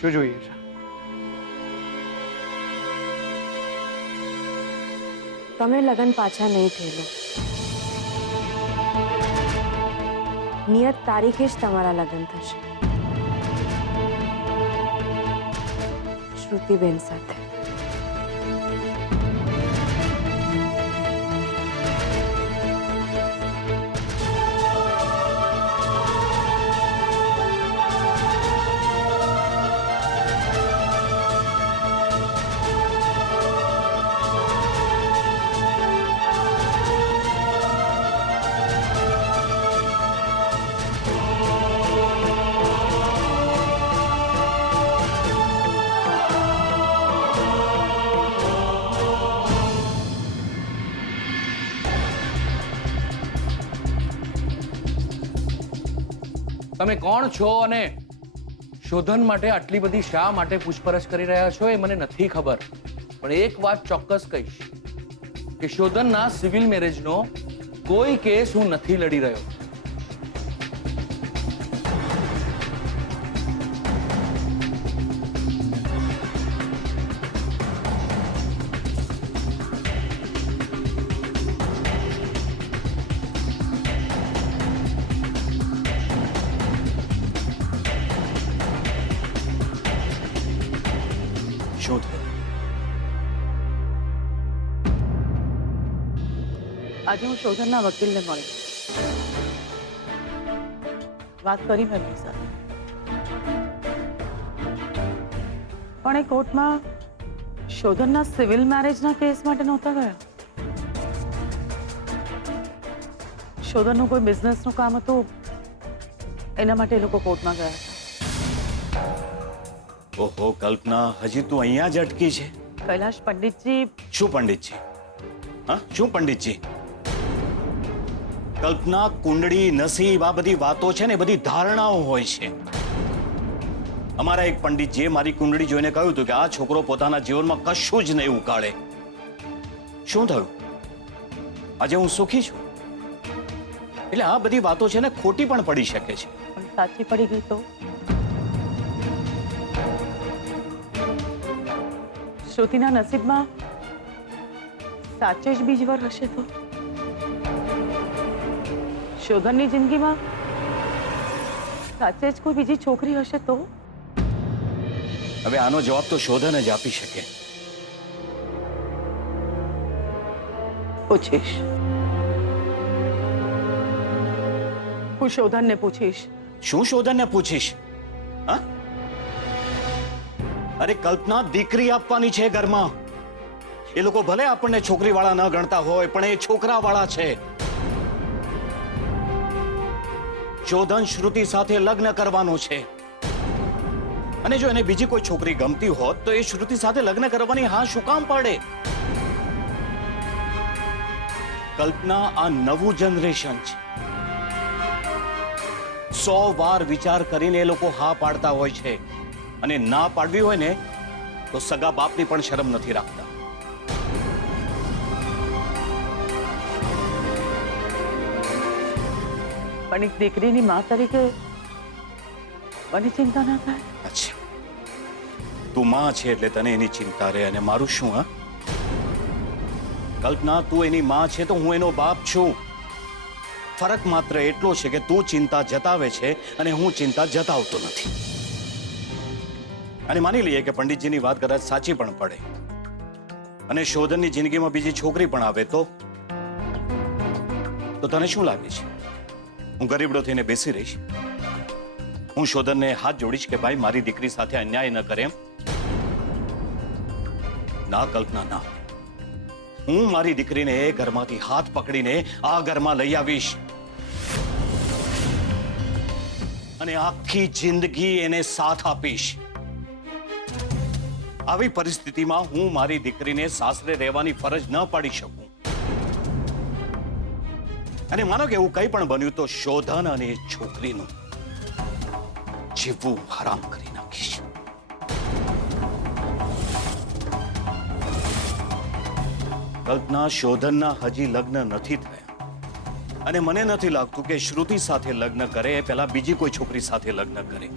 શું જોઈએ છે? તમે લગન પાછા નહીં ઠેલો. નિયત તારીખે જ તમારા લગ્ન થશે શ્રુતિબેન સાથે. તમે કોણ છો અને શોધન માટે આટલી બધી શા માટે પૂછપરછ કરી રહ્યા છો એ મને નથી ખબર, પણ એક વાત ચોક્કસ કહીશ કે શોધનના સિવિલ મેરેજનો કોઈ કેસ હું નથી લડી રહ્યો. શું થયું? આજે હું શોધનના વકીલને મળી, વાત કરી મેં એમની સાથે, પણ એ કોર્ટમાં શોધનના સિવિલ મેરેજના કેસ માટે નહોતા ગયા. શોધનનું કોઈ બિઝનેસનું કામ હતું, એના માટે એ લોકો કોર્ટમાં ગયા હતા. ઓહો કલ્પના, હજી તું અહીંયા જ અટકી છે? કૈલાશ પંડિતજી. શું પંડિતજી? હા, શું પંડિતજી? કલ્પના, કુંડળી, નસીબ, આ બધી વાતો છે ને, બધી ધારણાઓ હોય છે. અમારા એક પંડિતજીએ મારી કુંડળી જોઈને કહ્યું હતું કે આ છોકરો પોતાના જીવનમાં કશું જ નહીં ઉકાળે. શું થયું? આજે હું સુખી છું. એટલે આ બધી વાતો છે ને ખોટી પણ પડી શકે છે. પણ સાચી પડી ગઈ તો? શ્રુતિના નસીબમાં સાચે જ બીજવાર હશે તો? શોધનની જિંદગીમાં સાચે જ કોઈ બીજી છોકરી હશે તો? હવે આનો જવાબ તો શોધન જ આપી શકે. પૂછીશ, હું શોધનને પૂછીશ. શું શોધનને પૂછીશ? હા? અરે કલ્પના, દીકરી આપવાની છે ઘરમાં. એ લોકો ભલે આપણને છોકરીવાળા ન ગણતા હોય, પણ એ છોકરાવાળા છે. શોધન શ્રુતિ સાથે લગ્ન કરવાનો છે, અને જો એને બીજી કોઈ છોકરી ગમતી હોત તો એ શ્રુતિ સાથે લગ્ન કરવાની હા શું કામ પાડે? કલ્પના, આ નવું જનરેશન છે. 100 વાર વિચાર કરીને એ લોકો હા પાડતા હોય છે, અને ના પાડવી હોય ને તો સગા બાપની પણ શરમ નથી રાખતા. પણ એક દીકરીની મા તરીકે મને ચિંતા ના થાય? અચ્છા, તું માં છે એટલે તને એની ચિંતા રહે, અને મારું શું? હા કલ્પના, તું એની માં છે તો હું એનો બાપ છું. ફરક માત્ર એટલો છે કે તું ચિંતા જતાવે છે અને હું ચિંતા જતાવતો નથી. અને માની લઈએ કે પંડિતજીની વાત કદાચ સાચી પણ પડે અને શોધનની જિંદગીમાં બીજી છોકરી પણ આવે તો તને શું લાગે છે? હું ગરીબડો થઈને બેસી રહીશ? હું શોધનને હાથ જોડીશ કે ભાઈ મારી દીકરી સાથે અન્યાય ન કરે એમ? ના કલ્પના, ના. હું મારી દીકરીને એ ઘરમાંથી હાથ પકડીને આ ઘરમાં લઈ આવીશ અને આખી જિંદગી એને સાથ આપીશ. આવી પરિસ્થિતિમાં હું મારી દીકરીને સાસરે રહેવાની ફરજ ન પાડી શકું. અને માનો કે એવું કંઈ પણ બન્યું તો શોધન અને એ છોકરીનું જીવવું હરામ કરી નાખીશ. કલ્પના, શોધનના હજી લગ્ન નથી થયા, અને મને નથી લાગતું કે શ્રુતિ સાથે લગ્ન કરે એ પહેલા બીજી કોઈ છોકરી સાથે લગ્ન કરે.